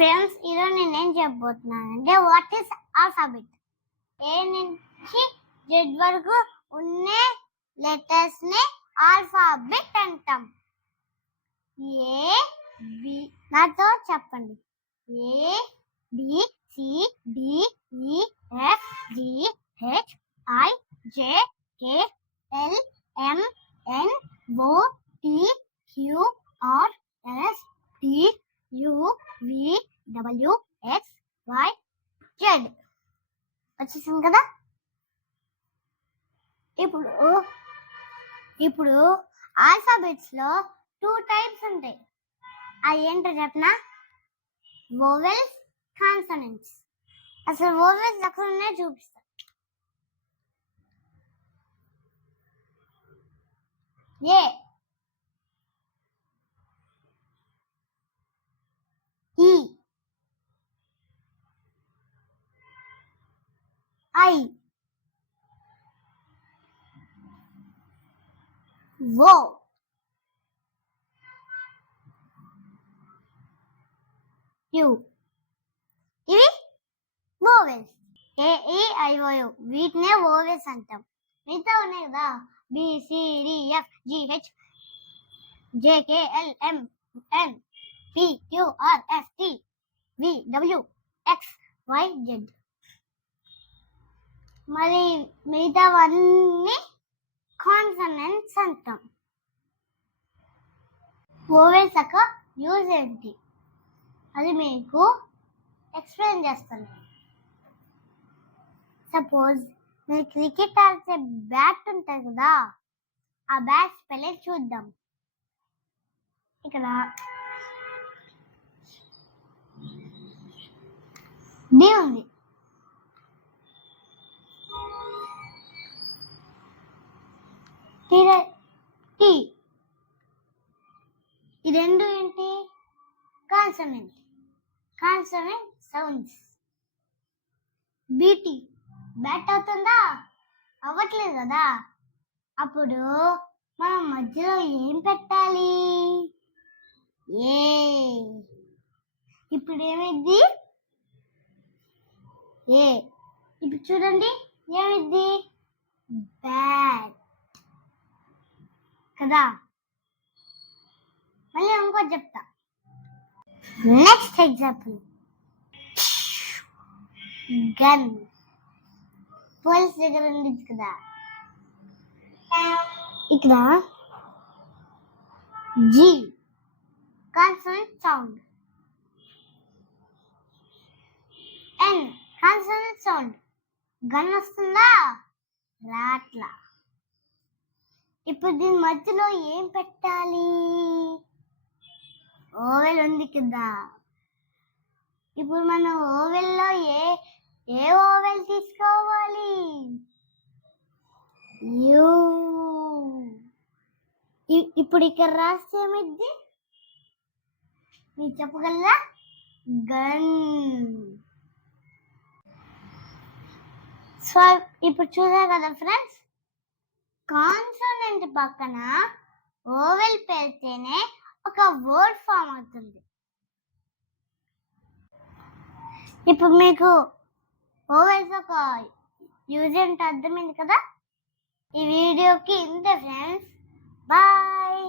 Friends, ఈరోజు నేనేం చెప్పబోతున్నానంటే what is alphabet. ఏ నుంచి జెడ్ వరకు ఉన్న లెటర్స్ ని ఆల్ఫాబెట్ అంటాం. ఏ బి, నాతో చెప్పండి. A B C D E F G H I J K L M N O P Q R S T U V W X Y Z. వచ్చేసింది కదా. ఇప్పుడు ఆల్ఫాబెట్స్ లో 2 టైప్స్ ఉంటాయి. అవి ఏంటో చెప్పనా? Vowels, consonants. అసలు వోవెల్స్ ఎక్కడ ఉన్నాయో చూపిస్తా. A E I O U. ఇవి vowels. A E I O U, వీటినే వోవెల్స్ అంటాం. మిగతా ఉన్నాయి కదా, B C D F G H J K L M N P Q R S T V W X Y Z. మరి మిగతావన్నీ consonants అంటాం. Vowels యొక్క యూజ్ ఏంటి అది మీకు ఎక్స్ప్లెయిన్ చేస్తాను. సపోజ్ మీరు క్రికెట్ ఆడితే బ్యాట్ ఉంటుంది కదా, ఆ బ్యాట్ స్పెల్లింగ్ చూద్దాం. ఇక్కడ డి ఉంది. టీ. ఈ రెండు ఏంటి? Consonant. Consonant sounds. BT bat అవుతుందా? అవ్వట్లేదు కదా. అప్పుడు మనం మధ్యలో ఏం పెట్టాలి? ఏ. ఇప్పుడు ఏమిద్ది? ఏ. ఇప్పుడు చూడండి ఏమిద్ది? బ్యాట్ కదా. మళ్ళీ ఇంకో చెప్తా. Next example, gun. పోలీస్ దగ్గర ఉంది కదా. ఇక్కడ జీ కాన్సనెంట్ సౌండ్, ఎన్ కాన్సనెంట్ సౌండ్. గన్ వస్తుందా? రాట్లా. ఇప్పుడు దీని మధ్యలో ఏం పెట్టాలి? ఓవెల్ ఉంది కదా. ఇప్పుడు మనం ఓవెల్లో ఏ ఓవెల్ తీసుకోవాలి? యూ. ఇప్పుడు ఇక్కడ రాస్తే ఏమిద్ది? మీరు చెప్పగలరా? గన్. సో ఇప్పుడు చూసారు కదా ఫ్రెండ్స్, కాన్సనెంట్ పక్కన ఓవెల్ పెడితేనే ఒక వర్డ్ ఫామ్ అవుతుంది. ఇప్పుడు మీకు ఓవెల్స్ ఒక యూజ్ ఏంటో అర్థమైంది కదా. ఈ వీడియోకి ఇంతే ఫ్రెండ్స్. బాయ్.